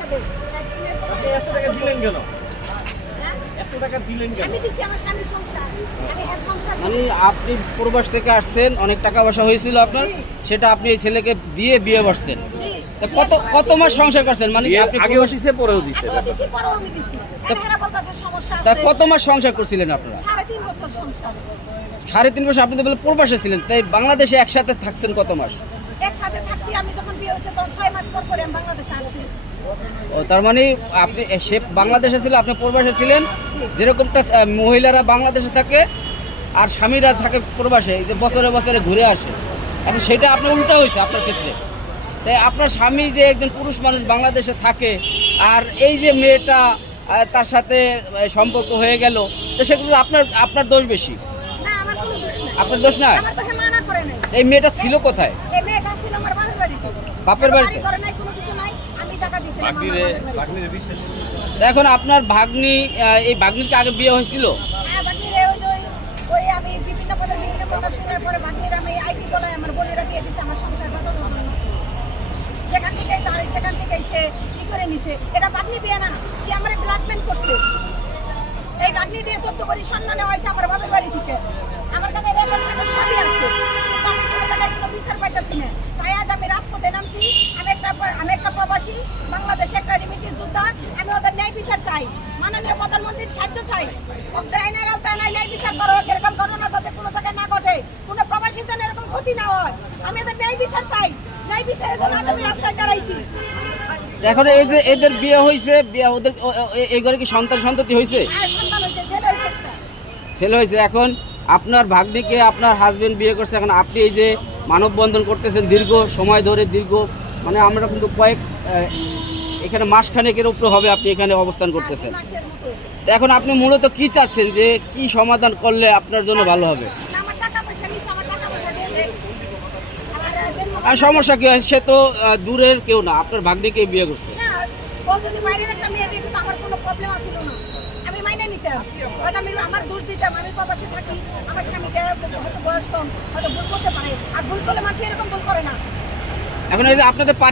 এত টাকা দিলেন কেন? হ্যাঁ? এত টাকা দিলেন কেন? আমি দিছি আমার স্বামীর সংসার। আমি এর সংসার মানে আপনি প্রবাস থেকে আসছেন অনেক টাকা পয়সা হয়েছিল আপনার সেটা আপনি এই ছেলেকে দিয়ে বিয়ে করছেন। তা কত কত মাস সংসার করছেন? মানে আপনি প্রবাস- দিছে পরেও দিছে। আগেও দিছি পরেও আমি দিছি। এখানে বলতেছে সমস্যা তা কত মাস সংসার করছিলেন আপনারা? সাড়ে তিন বছর সাড়ে তিন বছর আপনি তো বলে প্রবাসে ছিলেন তাই বাংলাদেশে একসাথে থাকছেন কত মাস? একসাথে থাকছি আমি যখন বিয়ে হয়েছে তখন ছয় মাস পর পরে আমি বাংলাদেশে আসছি। ও তার মানে আপনি সে বাংলাদেশে ছিল আপনি প্রবাসে ছিলেন যেরকমটা মহিলারা বাংলাদেশে থাকে আর স্বামীরা থাকে প্রবাসে যে বছরে বছরে ঘুরে আসে। এখন সেটা আপনার উল্টা হয়েছে আপনার ক্ষেত্রে। তাই আপনার স্বামী যে একজন পুরুষ মানুষ বাংলাদেশে থাকে আর এই যে মেয়েটা তার সাথে সম্পর্ক হয়ে গেল তো সেগুলো আপনার আপনার দোষ বেশি। আপনার দোষ না এই মেয়েটা ছিল কোথায়? বাপের বাড়িতে। এখন আপনার ভাগ্নি এই ভাগ্নিকে আগে বিয়ে হয়েছিল? হ্যাঁ বাগনিরে ওই ওই- ওই আমি বিভিন্ন পদের বিভিন্ন কথা পরে বাগনির আমি আইটি বলায় আমার বোনেরা বিয়ে দিছে আমার সংসার সেখান থেকে তার সেখান থেকে সে কি করে নিছে? এটা বাগনি বিয়ে না সে আমার ব্ল্যাকমেল করছে। এই বাগনি দিয়ে চোদ্দ করি নেওয়া হয়েছে আমার বাপের বাড়ি থেকে। আমার কাছে রেকর্ড রেকর্ড সবই আছে। কিন্তু আমি কোনো জায়গায় কোনো বিচার পাইতেছি না। তাই আজ আমি রাজপথে নামছি আমি একটা আমি একটা প্রবাসী রিমিটেড আমি ওদের ন্যায় বিচার চাই। মাননীয় প্রধানমন্ত্রীর সাহায্য চাই। ওদের আইনের আওতায় নাই ন্যায় বিচার করো এরকম ঘটনা যাতে কোনো জায়গায় না ঘটে কোনো প্রবাসীর জন্য এরকম ক্ষতি না হয়। আমি এদের ন্যায় বিচার চাই। ন্যায় বিচারের জন্য আজ আমি রাস্তায় দাঁড়াইছি। এখন এই যে এদের বিয়ে হয়েছে বিয়ে ওদের এই ঘরে কি সন্তান সন্ততি হয়েছে হয়েছে ছেলে হয়েছে এখন আপনার ভাগ্নিকে আপনার হাজবেন্ড বিয়ে করছে এখন আপনি এই যে মানববন্ধন করতেছেন দীর্ঘ সময় ধরে দীর্ঘ মানে আমরা কিন্তু কয়েক এখানে মাসখানেকের উপরে হবে আপনি এখানে অবস্থান করতেছেন। এখন আপনি মূলত কি চাচ্ছেন যে কি সমাধান করলে আপনার জন্য ভালো হবে? আর সমস্যা কি হয় সে তো দূরের কেউ না আপনার ভাগ্নিকে বিয়ে করছে? না ও যদি বাইরের একটা মেয়ে বিয়ে করতো আমার কোনো প্রবলেম আসছিল না। আমি মাইনে নিতাম। হয়তো আমি আমার দোষ দিতাম আমি প্রবাসে থাকি আমার স্বামীটা হয়তো বয়স কম হয়তো ভুল করতে পারে। আর ভুল করলে মানুষ এরকম ভুল করে না। এখন আপনাদের